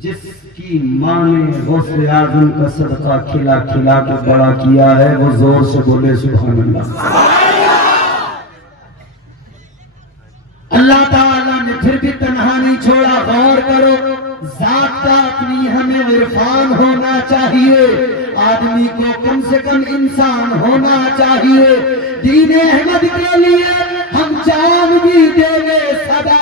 جس کی ماں نے غوث اعظم کا صدقہ کھلا کھلا کے بڑا کیا ہے وہ زور سے بولے سبحان اللہ۔ اللہ تعالیٰ نے پھر بھی تنہا نہیں چھوڑا، غور کرو، ذات کا اپنی ہمیں عرفان ہونا چاہیے، آدمی کو کم سے کم انسان ہونا چاہیے، دین احمد کے لیے ہم جان بھی دیں گے صدا،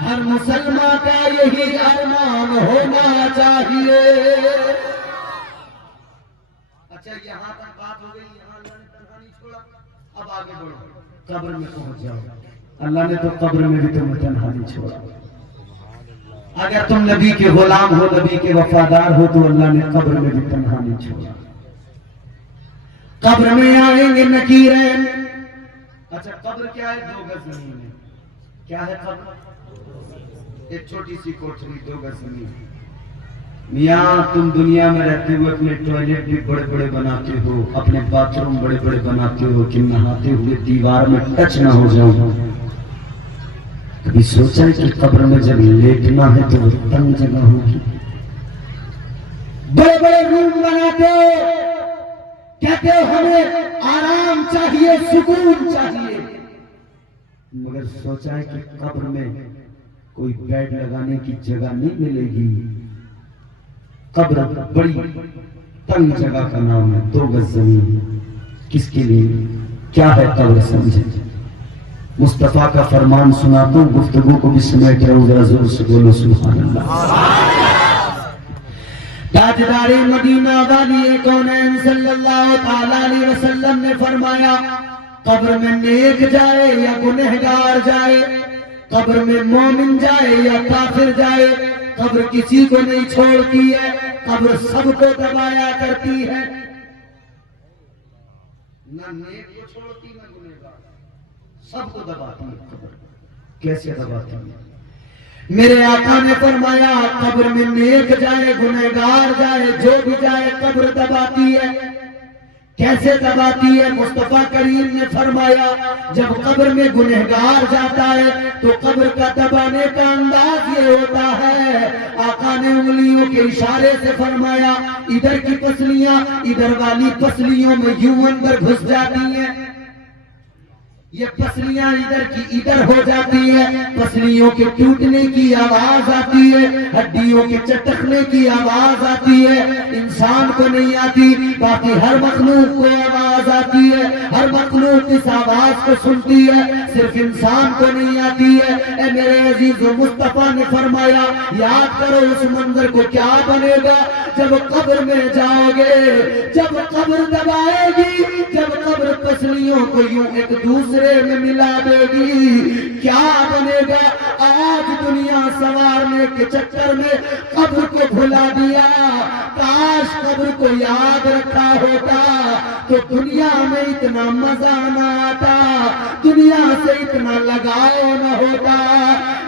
ہر مسلمان کا یہی ارمان ہونا چاہیے۔ اچھا یہاں تک بات ہو گئی، یہاں اللہ نے تنہا نہیں چھوڑا، اب آگے بڑھو، قبر میں پہنچ جاؤ۔ اللہ نے تو قبر میں بھی تمہیں تنہا نہیں چھوڑا۔ اگر تم نبی کے غلام ہو، نبی کے وفادار ہو، تو اللہ نے قبر میں بھی تنہا نہیں چھوڑا۔ قبر میں آئیں گے نکیرین۔ اچھا قبر کیا ہے؟ 2 گز زمین ہے۔ کیا ہے قبر؟ ایک چھوٹی سی کوٹھری، 2 گز زمین۔ میاں تم دنیا میں رہتے ہوئے اپنے ٹوائلٹ بھی بڑے بڑے بناتے ہو، اپنے باتھ روم بڑے بڑے بناتے ہو کہ نہاتے ہوئے دیوار میں ٹچ نہ ہو جاؤ۔ کبھی سوچا ہے کہ قبر میں جب لیٹنا ہے تو وہ تنگ جگہ ہوگی؟ بڑے بڑے روم بناتے ہو، کہتے ہو ہمیں آرام چاہیے، سکون چاہیے، مگر سوچا ہے کہ قبر میں کوئی بیڈ لگانے کی جگہ نہیں ملے گی۔ قبر بڑی تنگ جگہ کا نام ہے، 2 گز زمین۔ کس کے لیے کیا ہے قبر؟ سمجھیں۔ مصطفیٰ کا فرمان سناتا ہوں، گفتگو کو بھی سمیٹ رہا ہوں، ذرا زور سے بولو سبحان اللہ۔ تاجدار مدینہ والی کونین صلی اللہ تعالی علیہ وسلم نے فرمایا، قبر میں نیک جائے یا گنہگار جائے، قبر میں مومن جائے یا کافر جائے، قبر کسی کو نہیں چھوڑتی ہے، قبر سب کو دبایا کرتی ہے، نہ نیک کو چھوڑتی نہ گنہگار، سب کو دباتی ہے قبر۔ کیسے دباتی ہے؟ میرے آقا نے فرمایا قبر میں نیک جائے گنہگار جائے جو بھی جائے قبر دباتی ہے۔ کیسے دباتی ہے؟ مصطفیٰ کریم نے فرمایا جب قبر میں گنہگار جاتا ہے تو قبر کا دبانے کا انداز یہ ہوتا ہے، آقا نے انگلیوں کے اشارے سے فرمایا ادھر کی پسلیاں ادھر والی پسلیوں میں یوں اندر گھس جاتی ہیں، یہ پسلیاں ادھر کی ادھر ہو جاتی ہے، پسلیوں کے ٹوٹنے کی آواز آتی ہے، ہڈیوں کے چٹکنے کی آواز آتی ہے، انسان کو نہیں آتی، باقی ہر مخلوق کو آواز آتی ہے، ہر مخلوق اس آواز کو سنتی ہے، صرف انسان کو نہیں آتی ہے۔ اے میرے عزیزو، مصطفیٰ نے فرمایا یاد کرو اس منظر کو، کیا بنے گا جب قبر میں جاؤ گے، جب قبر دبائے گی، جب قبر پسلیوں کو یوں ایک دوسرے میں ملا دے گی، کیا بنے گا؟ آج دنیا سنوارنے کے چکر میں قبر کو بھلا دیا، کاش قبر کو یاد رکھا ہوتا تو دنیا میں اتنا مزہ نہ آتا، دنیا سے اتنا لگاؤ نہ ہوتا۔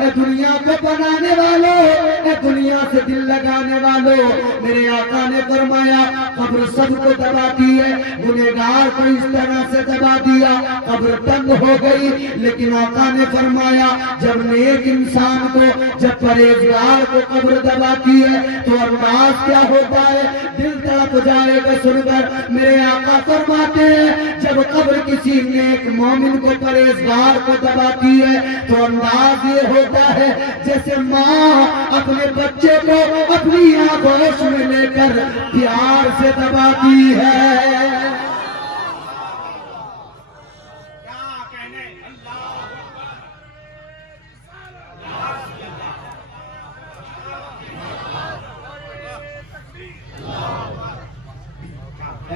اے دنیا کو بنانے والوں، اے دنیا سے دل لگانے والوں، میرے آقا نے فرمایا قبر سب کو دباتی ہے، گنہگار کو اس طرح سے دبا دیا قبر تنگ ہو گئی، لیکن آقا نے فرمایا جب نیک انسان کو، جب پرہیزگار کو قبر دباتی ہے تو انداز کیا ہوتا ہے؟ دل تڑپ جائے گا سن کر۔ میرے آقا فرماتے ہیں جب قبر کسی نیک مومن کو پرہیزگار کو دباتی ہے تو انداز یہ ہوتا ہے جیسے ماں اپنے بچے کو اپنی آغوش میں لے کر پیار سے دباتی ہے۔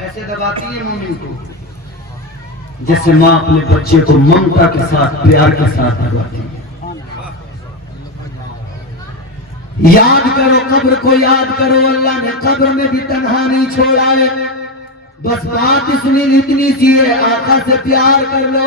ایسے دباتی ہے مومن کو جیسے ماں اپنے بچے کو ممتا کے ساتھ پیار کے ساتھ دباتی ہے۔ یاد کرو قبر کو، یاد کرو اللہ نے قبر میں بھی تنہا نہیں چھوڑا ہے، بس بات اس میں اتنی سی ہے آقا سے پیار کر لو،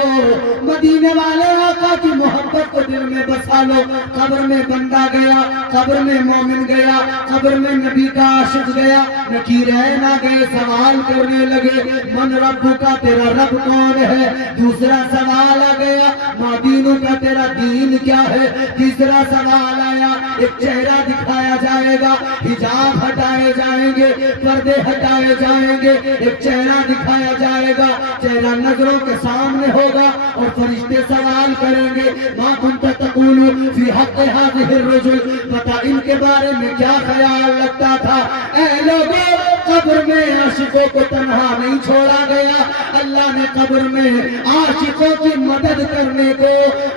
مدینے والے آقا کی محبت کو دل میں بسا لو۔ قبر میں بندہ گیا، قبر میں مومن گیا، قبر میں نبی کا عاشق گیا، نکیرین آ گئے سوال کرنے لگے من رب کا تیرا رب کون ہے. دوسرا سوال آ گیا ما دینوں کا تیرا دین کیا ہے. تیسرا سوال آیا ایک چہرہ دکھایا جائے گا, حجاب ہٹائے جائیں گے, پردے ہٹائے جائیں گے, ایک چہرہ دکھایا جائے گا, چہرہ نظروں کے سامنے ہوگا اور فرشتے سوال کریں گے ما کنت تقول فی حق هذه الرجل, بتا ان کے بارے میں کیا خیال رکھتا تھا. اے لوگوں قبر میں عاشقوں کو تنہا نہیں چھوڑا گیا, اللہ نے قبر میں عاشقوں کی مدد کرنے کو,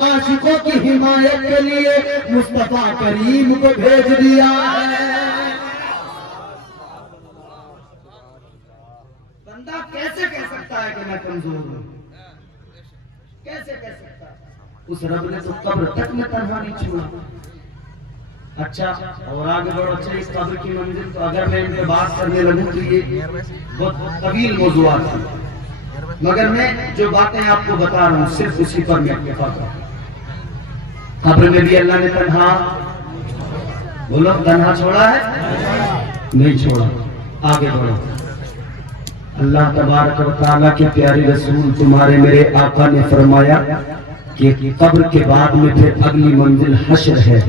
عاشقوں کی حمایت کے لیے مصطفیٰ کریم کو بھیج دیا ہے. بندہ کیسے کہہ سکتا ہے کہ میں کمزور ہوں؟ کیسے کہہ سکتا ہے؟ اس رب نے تو قبر تک میں تنہا نہیں چھوڑا. اچھا اور آگے بڑھو. اچھا اس قبر کی منزل تو اگر میں ان پہ بات کرنے لگوں تو یہ بہت طویل موضوعات ہیں, مگر میں جو باتیں آپ کو بتا رہا ہوں صرف اسی پر میں اکتفا کروں. قبر میں بھی اللہ نے تنہا, بولو تنہا چھوڑا ہے؟ نہیں چھوڑا. آگے بڑھو. اللہ تبارک و تعالیٰ کے پیارے رسول تمہارے میرے آقا نے فرمایا کہ قبر کے بعد میں پھر اگلی منزل حشر ہے,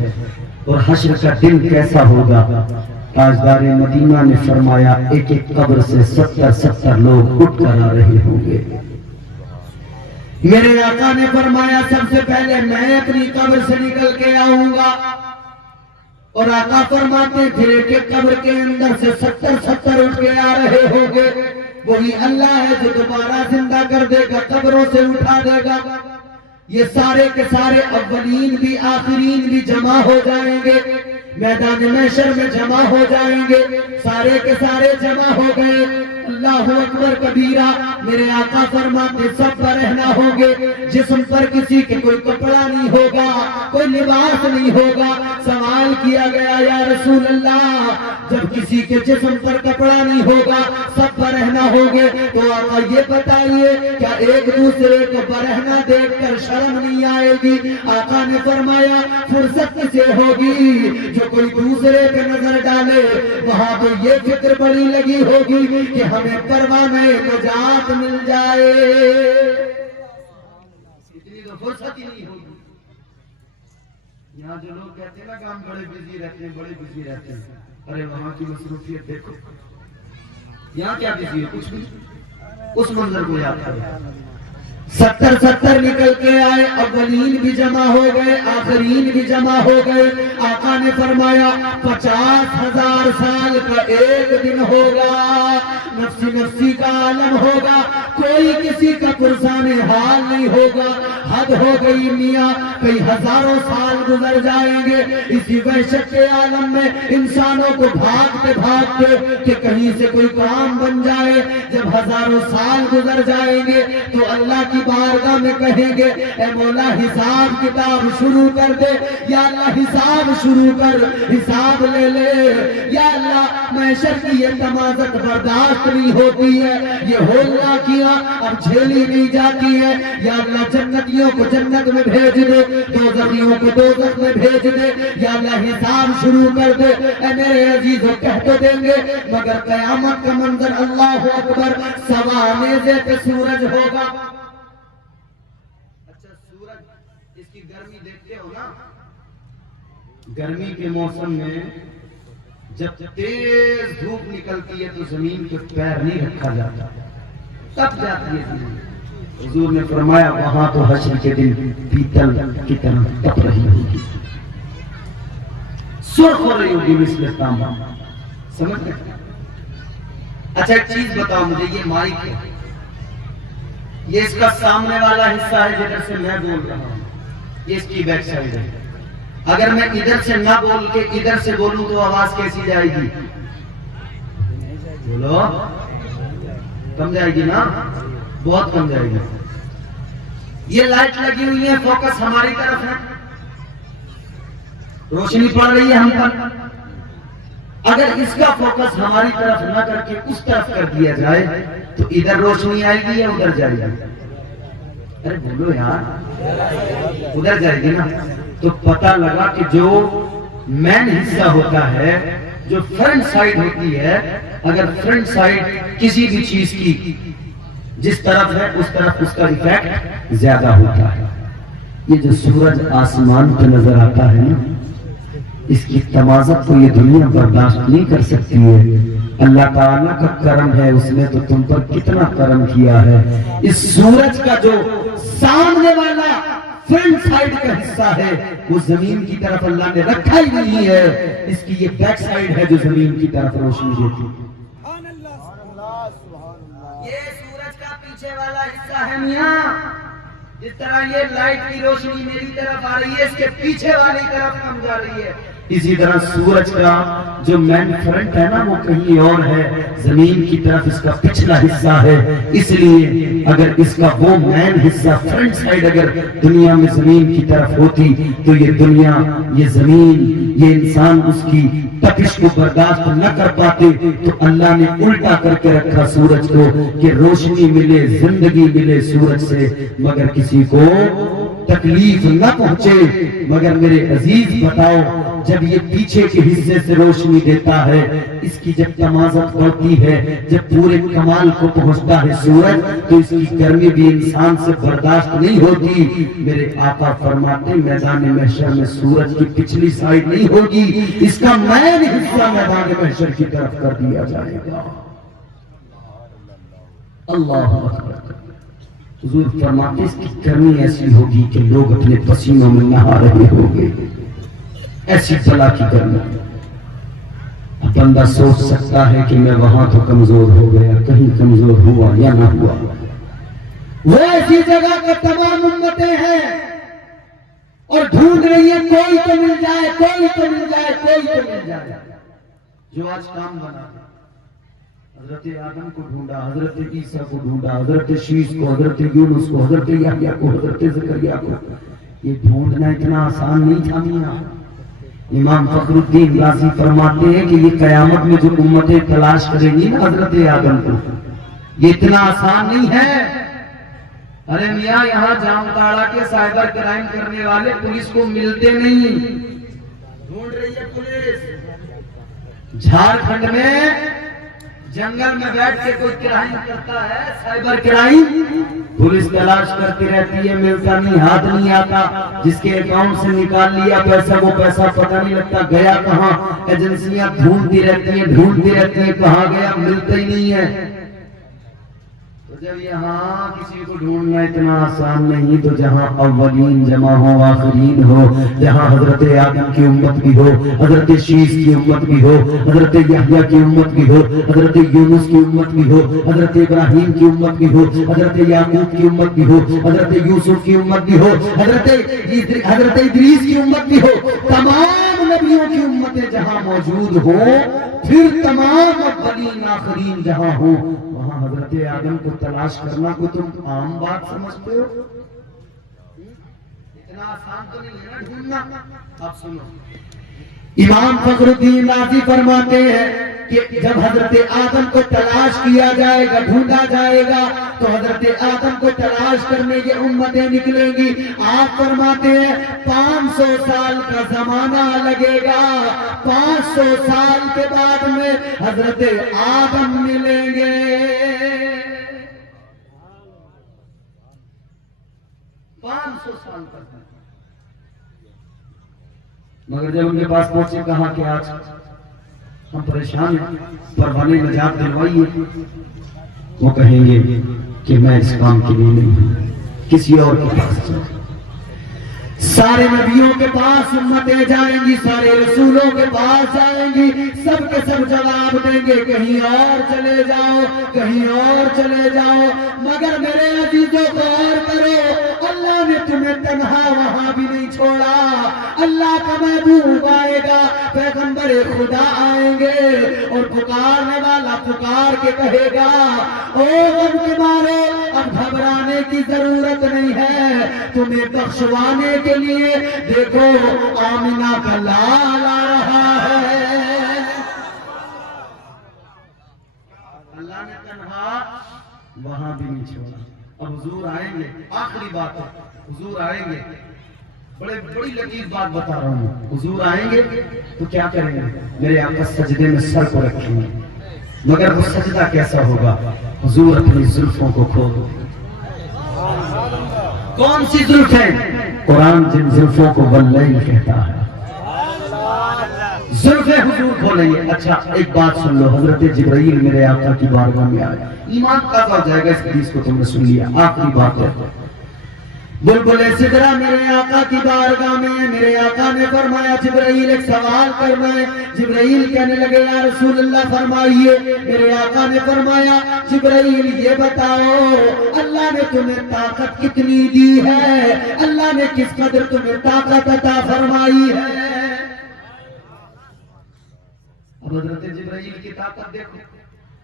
اور حشر کا دن کیسا ہوگا. تاجدار مدینہ نے فرمایا ایک ایک قبر سے 70 لوگ اٹھ کر آ رہے ہوں گے. میرے آقا نے فرمایا سب سے پہلے میں اپنی قبر سے نکل کے آؤں گا, اور آقا فرماتے پھر ایک ایک قبر کے اندر سے 70 اٹھ کے آ رہے ہوں گے. وہی اللہ ہے جو دوبارہ زندہ کر دے گا, قبروں سے اٹھا دے گا. یہ سارے کے سارے اولین بھی آخرین بھی جمع ہو جائیں گے, میدان محشر میں جمع ہو جائیں گے. سارے کے سارے جمع ہو گئے. اللہ اکبر کبیرہ. میرے آقا فرماتے سب برہنہ ہوں گے, جسم پر کسی کے کوئی کپڑا نہیں ہوگا, کوئی لباس نہیں ہوگا. سوال کیا گیا یا رسول اللہ جب کسی کے جسم پر کپڑا نہیں ہوگا سب برہنہ ہوں گے, تو آقا یہ بتائیے کیا ایک دوسرے کو برہنہ دیکھ کر شرم نہیں آئے گی؟ آقا نے فرمایا فرصت سے ہوگی, جو کوئی دوسرے پہ نظر ڈالے وہاں تو یہ فکر بڑی لگی ہوگی کہ ہمیں پروانہ نجات مل جائے. اتنی تو فرصت ہی نہیں ہوگی. یہاں جو لوگ کہتے ہیں نا کہ ہم بڑے بزی رہتے ہیں, ارے وہاں کی مصروفیت دیکھو. یہاں کیا بزی ہے؟ کچھ بھی. اس منظر کو یاد کرو. 70 نکل کے آئے, اولین بھی جمع ہو گئے, آخرین بھی جمع ہو گئے. آقا نے فرمایا 50,000 سال کا ایک دن ہوگا, نفسی نفسی کا عالم ہوگا, کوئی کسی کا پرسان حال نہیں ہوگا. حد ہو گئی میاں, کئی ہزاروں سال گزر جائیں گے اسی وحشت کے عالم میں, انسانوں کو بھاگتے بھاگتے کہ کہیں سے کوئی کام بن جائے. جب ہزاروں سال گزر جائیں گے تو اللہ کی بارگاہ میں کہیں گے اے مولا حساب کتاب شروع کر دے. یا اللہ حساب شروع کر, حساب لے لے. یا اللہ محشر کی یہ تمازت برداشت نہیں ہوتی ہے, یہ ہولنا کیا اب جھیلی نہیں جاتی ہے. یا اللہ جنتیوں کو جنت میں بھیج دے, دوزخیوں کو دوزخ میں بھیج دے. یا اللہ حساب شروع کر دے. اے میرے عزیزوں کہہ تو دیں گے, مگر قیامت کا منظر اللہ اکبر, سوا نیزے پہ سورج ہوگا. اس کی گرمی دیکھتے ہو نا, گرمی کے موسم میں جب تیز دھوپ نکلتی ہے تو زمین پہ پیر نہیں رکھا جاتا, تب جاتی ہے زمین. حضور نے فرمایا وہاں تو حشر کے دن پیتل کی طرح تپ رہی ہوگی, سرخ ہو رہی ہوگی مثل تانبا. سمجھ گئے؟ اچھا ایک چیز بتاؤ مجھے, یہ مائک ہے, یہ اس کا سامنے والا حصہ ہے جدھر سے میں بول رہا ہوں, یہ اس کی بیک سائیڈ ہے. اگر میں ادھر سے نہ بول کے ادھر سے بولوں تو آواز کیسی جائے گی؟ بولو, کم جائے گی نا, بہت کم جائے گی. یہ لائٹ لگی ہوئی ہے, فوکس ہماری طرف ہے, روشنی پڑ رہی ہے ہم پر. اگر اس کا فوکس ہماری طرف نہ کر کے اس طرف کر دیا جائے تو ادھر روشنی آئے گی یا ادھر جائے گی؟ ارے بولو یار, ادھر جائے گی نا. تو پتہ لگا کہ جو مین حصہ ہوتا ہے جو فرنٹ سائڈ ہوتی ہے، اگر فرنٹ سائڈ کسی بھی چیز کی جس طرف ہے اس طرف اس کا ایفیکٹ زیادہ ہوتا ہے. یہ جو سورج آسمان پہ نظر آتا ہے نا، اس کی تمازت کو یہ دنیا برداشت نہیں کر سکتی ہے. اللہ تعالیٰ کا کرم ہے، اس نے تو تم پر کتنا کرم کیا ہے. اس سورج کا جو سامنے والا فرنٹ سائڈ کا حصہ ہے وہ زمین کی طرف اللہ نے رکھا ہی نہیں ہے. اس کی یہ بیک سائڈ ہے جو زمین کی طرف روشنی دیتی ہے. یہ سورج کا پیچھے والا حصہ ہے میاں. جس طرح یہ لائٹ کی روشنی میری طرف آ رہی ہے، اس کے پیچھے والی طرف کم جا رہی ہے. اسی طرح سورج کا جو مین فرنٹ ہے نا وہ کہیں اور ہے، زمین کی طرف اس کا پچھلا حصہ ہے. اس لیے اگر اس کا وہ مین حصہ فرنٹ سائڈ اگر دنیا میں زمین کی طرف ہوتی تو یہ دنیا، یہ زمین، یہ انسان اس کی تپش کو برداشت نہ کر پاتے. تو اللہ نے الٹا کر کے رکھا سورج کو کہ روشنی ملے، زندگی ملے سورج سے، مگر کسی کو تکلیف نہ پہنچے. مگر میرے عزیز بتاؤ، جب یہ پیچھے کے حصے سے روشنی دیتا ہے، اس کی جب تمازت ہوتی ہے، جب پورے کمال کو پہنچتا ہے سورج، تو اس کی گرمی بھی انسان سے برداشت نہیں ہوتی. میرے آقا فرماتے میدان محشر میں سورج کی پچھلی سائڈ نہیں ہوگی، اس کا مین حصہ میدان محشر کی طرف کر دیا جائے گا. اللہ اکبر. حضور فرماتے اس کی گرمی ایسی ہوگی کہ لوگ اپنے پسینوں میں نہا رہے ہوں گے. ایسی بلا کی گرمی. بندہ سوچ سکتا ہے کہ میں وہاں تو کمزور ہو گیا، کہیں کمزور ہوا یا نہ ہوا. وہ ایسی جگہ کا تمام امتیں ہیں اور ڈھونڈ رہی ہے کوئی تو مل جائے، کوئی تو مل جائے، کوئی تو مل جائے. جو آج کام بنا ہے، حضرت آدم کو ڈھونڈا، حضرت عیسیٰ کو ڈھونڈا، حضرت شیش کو، حضرت یونس کو، حضرت یحییٰ کو، حضرت زکریا کو. یہ ڈھونڈنا اتنا آسان نہیں تھا میاں. امام فخر الدین رازی فرماتے ہیں کہ یہ قیامت میں جو امتیں تلاش کریں گی نا حضرت آدم کو، یہ اتنا آسان نہیں ہے. ارے میاں یہاں جامتاڑا کے سائبر کرائم کرنے والے پولیس کو ملتے نہیں، ڈھونڈ رہی ہے پولیس. جھارکھنڈ میں جنگل میں بیٹھ کے کوئی کرائم کرتا ہے، سائبر کرائم، پولیس تلاش کرتی رہتی ہے، ملتا نہیں، ہاتھ نہیں آتا. جس کے اکاؤنٹ سے نکال لیا پیسہ، وہ پیسہ پتہ نہیں لگتا گیا کہاں. ایجنسیاں ڈھونڈتی رہتی ہیں کہاں گیا، ملتا ہی نہیں ہے. تو جب یہاں کسی کو ڈھونڈنا اتنا آسان نہیں، تو جہاں اولین جمع ہو آخرین ہو، جہاں حضرت آدم کی امت بھی ہو، حضرت شیش کی امت بھی ہو، حضرت یحییٰ کی امت بھی ہو، حضرت یونس کی امت بھی ہو، حضرت ابراہیم کی امت بھی ہو، حضرت یعقوب کی امت بھی ہو، حضرت یوسف کی امت بھی ہو، حضرت ادریس کی امت بھی ہو، تمام نبیوں کی امتیں جہاں موجود ہو، پھر تمام اولین آخرین جہاں ہو، وہاں حضرت آدم کو تلاش کرنا کو تم عام بات سمجھتے ہو؟ اتنا آسان تو نہیں ہے نا ڈھونڈنا. اب سنو، امام فخر الدین رازی فرماتے ہیں کہ جب حضرت آدم کو تلاش کیا جائے گا، ڈھونڈا جائے گا، تو حضرت آدم کو تلاش کرنے کی امتیں نکلیں گی. آپ فرماتے ہیں 500 سال کا زمانہ لگے گا، 500 سال کے بعد میں حضرت آدم ملیں گے. 500 سال تک. مگر جب ان کے پاس پہنچے کہا کہ آج ہم پریشان ہیں، پروانہ نجات دلوائیے. وہ کہیں گے کہ میں اس کام کے لیے نہیں ہوں، کسی اور کے پاس جاؤ. سارے نبیوں کے پاس امتیں جائیں گی، سارے رسولوں کے پاس جائیں گی، سب کے سب جواب دیں گے کہیں اور چلے جاؤ، کہیں اور چلے جاؤ. مگر میرے عزیزوں غور کرو، اللہ نے تمہیں تنہا وہاں بھی نہیں چھوڑا. اللہ کا محبوب آئے گا، پیغمبر خدا آئیں گے، اور پکارنے والا پکار کے کہے گا او غم کے مارے اب گھبرانے کی ضرورت نہیں ہے، تمہیں بخشوانے کے لیے دیکھو آمنہ کا لال آ رہا ہے. اللہ نے تنہا وہاں بھی نہیں چھوڑا. اب حضور آئیں گے، آخری بات ہے، حضور آئیں گے بڑی لطیف بات بتا رہا ہوں. حضور آئیں گے تو کیا کریں گے؟ میرے آقا سجدے میں سر کو رکھیں گے، مگر وہ سجدہ کیسا ہوگا؟ حضور اپنی زلفوں کو کھول دو. کون سی زلف ہے؟ قرآن جن زلفوں کو واللیل کہتا ہے، زلف حضور کھولیں گے. اچھا ایک بات سن لو، حضرت جبرائیل میرے آقا کی بارگاہ میں آئے. ایمان تازہ ہو جائے گا اس حدیث کو تم نے سن لیا. آخری بات ہے، بلبل سدرا میرے آقا کی بارگاہ میں. میرے آقا نے فرمایا جبرائیل ایک سوال کرنا ہے. جبرائیل کہنے لگے یا رسول اللہ فرمائیے. میرے آقا نے فرمایا جبرائیل یہ بتاؤ اللہ نے تمہیں طاقت کتنی دی ہے؟ اللہ نے کس قدر تمہیں طاقت عطا فرمائی ہے؟ اب حضرت جبرائیل کی طاقت دیکھو.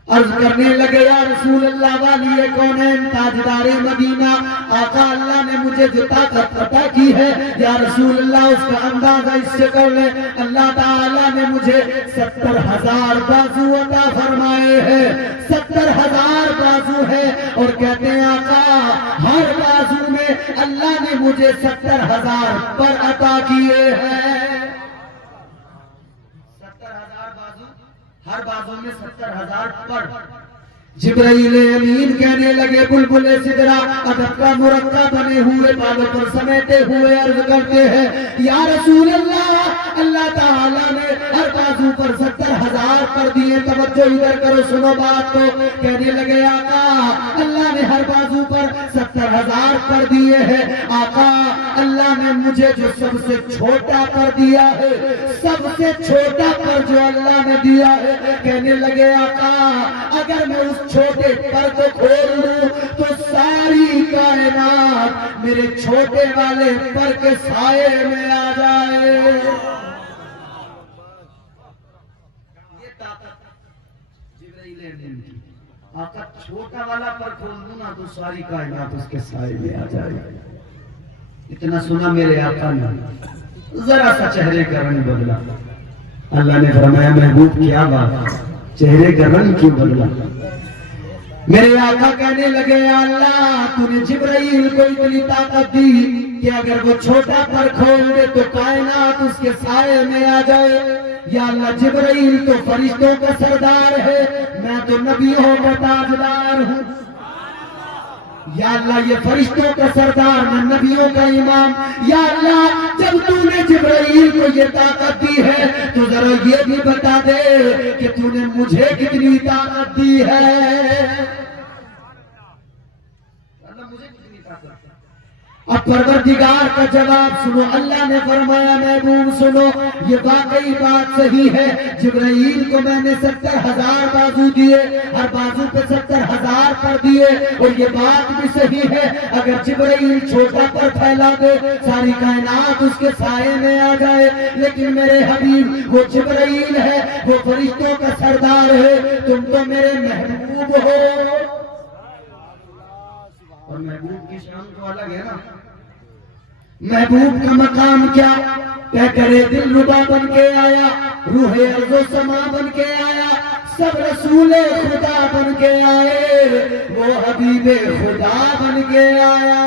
عرض کرنے لگے یا رسول اللہ والی کونین تاجدار مدینہ، آقا اللہ نے مجھے جو طاقت عطا کی ہے یا رسول اللہ اس کا اندازہ اس سے کر لیں. اللہ تعالیٰ نے مجھے 70,000 بازو عطا فرمائے ہیں. 70,000 بازو ہے اور کہتے ہیں آقا ہر بازو میں اللہ نے مجھے 70,000 پر عطا کیے ہیں. 70,000 بازو، ہر بازو میں 70,000 پر. جبرائیل امین کہنے لگے بلبل سدرا ادب کا مرقع بنے ہوئے بالوں پر سمیٹے ہوئے عرض کرتے ہیں یا رسول اللہ اللہ تعالیٰ نے ہر بازو پر 70,000 پر دیے. توجہ ادھر کرو، سنو بات کو. کہنے لگے آقا اللہ نے ہر بازو پر 70,000 پر دیے ہیں. آقا اللہ نے مجھے جو سب سے چھوٹا پر دیا ہے، سب سے چھوٹا پر جو اللہ نے دیا ہے، کہنے لگے آقا اگر میں اس چھوٹے پر کو کھول دوں تو ساری کائنات میرے چھوٹے والے پر کے سائے میں آ جائے. یہ طاقت جبرائیل امین کی. آقا چھوٹا والا پر کھول دوں نا تو ساری کائنات اس کے سائے میں آ جائے. اتنا سنا میرے آقا نے، ذرا سا چہرے کا رنگ بدلا. اللہ نے فرمایا محبوب کیا بات، چہرے کا رنگ کیوں بدلا؟ میرے آقا کہنے لگے یا اللہ تو نے جبرائیل کو اتنی طاقت دی کہ اگر وہ چھوٹا پر کھول دے تو کائنات اس کے سائے میں آ جائے. یا اللہ جبرائیل تو فرشتوں کا سردار ہے، میں تو نبیوں کا تاجدار ہوں. یا اللہ یہ فرشتوں کا سردار، میں نبیوں کا امام. یا اللہ جب تو نے جبرائیل کو یہ طاقت دی ہے تو ذرا یہ بھی بتا دے کہ تو نے مجھے کتنی طاقت دی ہے. اب پروردگار کا جواب سنو. اللہ نے فرمایا محبوب سنو یہ واقعی بات صحیح ہے. جبرائیل کو میں نے 70,000 بازو دیے، ہر بازو پہ 70,000 پر دیے. اور یہ بات بھی صحیح ہے اگر جبرائیل چھوٹا پر پھیلا دے ساری کائنات اس کے سائے میں آ جائے. لیکن میرے حبیب وہ جبرائیل ہے، وہ فرشتوں کا سردار ہے، تم تو میرے محبوب ہو. اور محبوب کی شان تو الگ ہے نا. محبوب کا مقام کیا؟ پیکرے دل ربا بن کے آیا، روح ارض و سما بن کے آیا، سب رسول خدا بن کے آئے، وہ حبیب خدا بن کے آیا.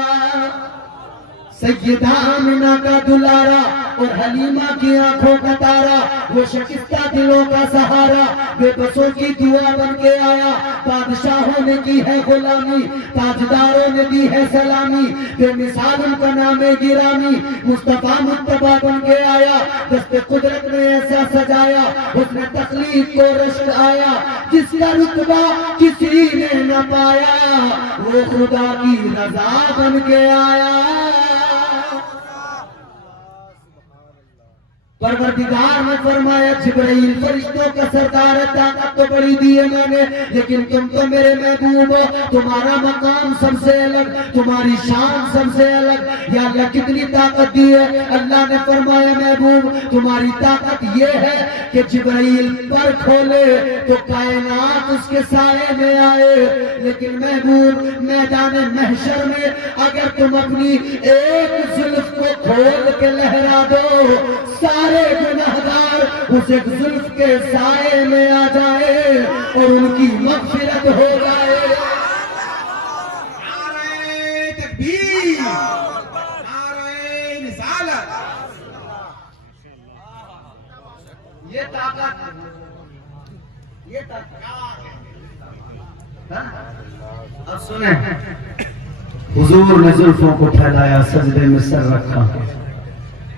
سیدہ آمنہ کا دلارا اور حلیمہ کی آنکھوں کا تارا، وہ شکستہ دلوں کا سہارا، بے بسوں کی دعا بن کے آیا. بادشاہوں نے کی ہے غلامی، تاجداروں نے دی ہے سلامی، بے مثال ان کا نام گرامی. مصطفیٰ مجتبیٰ بن کے آیا، دست قدرت نے ایسا سجایا، اس نے تخلیق کو رشد آیا. جس کا رتبہ کسی نے نہ پایا وہ خدا کی رضا بن کے آیا. پروردگار نے فرمایا جبرائیل فرشتوں کا سردار ہے، طاقت تو بڑی دی ہے میں نے، لیکن تم تو میرے محبوب ہو، تمہارا مقام سب سے الگ، تمہاری شان سب سے الگ. یا اللہ کتنی طاقت دی ہے؟ اللہ نے فرمایا محبوب تمہاری طاقت یہ ہے کہ جبرائیل پر کھولے تو کائنات اس کے سائے میں آئے. لیکن محبوب میدان محشر میں اگر تم اپنی ایک زلف کو کھول کے لہرا دو سارے گناہگار اس ایک زلف کے سائے میں آ جائے اور ان کی مغفرت ہو جائے. نعرہ تکبیر، نعرہ رسالت. یہ طاقت اب سنیں، حضور نے زلفوں کو پھیلایا، سجدے میں سر رکھا،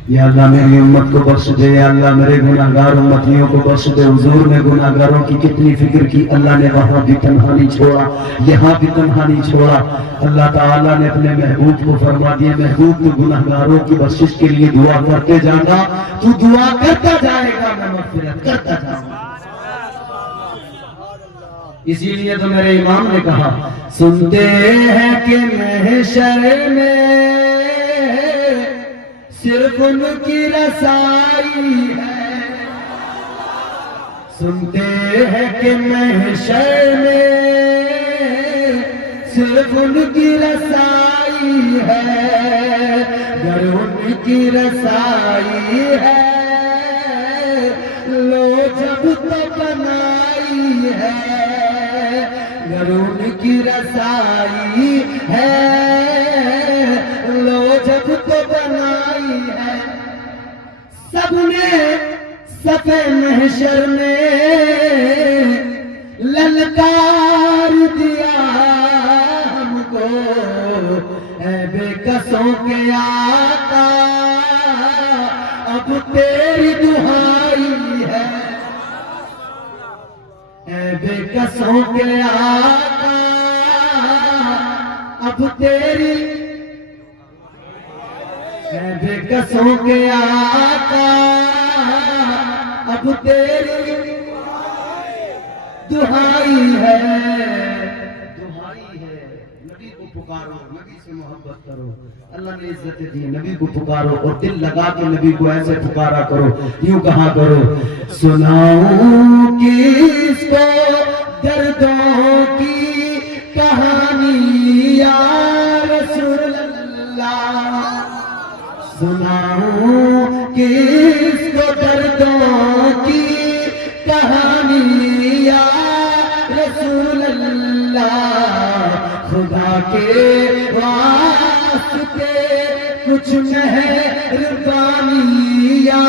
یا اللہ میری امت کو بخش دے، یا اللہ میرے گناہگار امتیوں کو بخش دے۔ حضور نے گناہگاروں کی کتنی فکر کی، اللہ نے وہاں بھی تنہا نہیں چھوڑا، یہاں بھی تنہا نہیں چھوڑا۔ اللہ تعالیٰ نے اپنے محبوب کو فرما دیا، محبوب تو گناہگاروں کی بخشش کے لیے دعا کرتے جانا، تو دعا کرتا جائے گا، میں مغفرت کرتا جاؤں گا۔ اسی لیے تو میرے امام نے کہا، سنتے ہیں کہ محشر میں صرف ان کی رسائی ہے، سنتے ہیں کہ محشر میں صرف ان کی رسائی ہے، گر ان کی رسائی ہے لو جب تو بنائی ہے، گر ان کی رسائی ہے لو جب تو بنائی ہے۔ سب نے صفِ محشر میں للکار دیا ہم کو، اے بے کسوں کے آقا اب تیری دہائی ہے، اے بے کسوں کے آقا اب تیری، اے بے کسوں کے آقا اب تیری دہائی ہے، دہائی ہے۔ نبی کو پکارو، نبی سے محبت کرو، اللہ نے عزت دی، نبی کو پکارو اور دل لگا کے نبی کو ایسے پکارا کرو، یوں کہا کرو، سناؤں کس کو دردوں کی کہانی یا رسول اللہ، سناؤں کس کو دردوں کی کہانی یا رسول اللہ، خدا کے واسطے کچھ مہربانی یا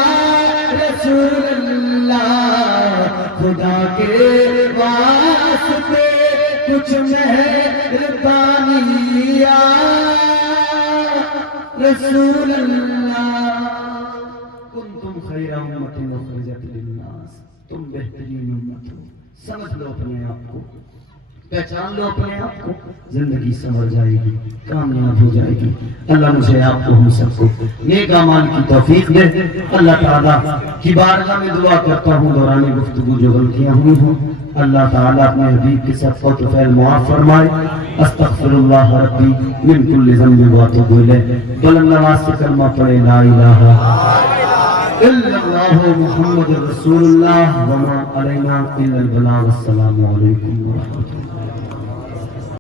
رسول اللہ، خدا کے واسطے کچھ مہربانی یا رسول اللہ۔ کنتم خیر امت اخرجت للناس، تم بہترین امت ہو، سمجھ لو اپنے آپ کو، پہچان لو اپنے آپ کو، زندگی سنور جائے گی، کامیاب ہو جائے گی۔ اللہ مجھے آپ کو ہم سب کو نیک اعمال کی توفیق دے۔ اللہ تعالیٰ کی بارگاہ میں دعا کرتا ہوں، دوران گفتگو جو غلطیاں ہوئی ہوں اللہ تعالیٰ اپنے حبیب کے صفحات و فعل معاف فرمائے۔ استغفر اللہ ربی من کل ذنب واتوب الیہ۔ بلند آواز سے کلمہ پڑھے، لا الہ الا اللہ محمد رسول اللہ وما علینا الا البلاغ۔ السلام علیکم ورحمۃ اللہ۔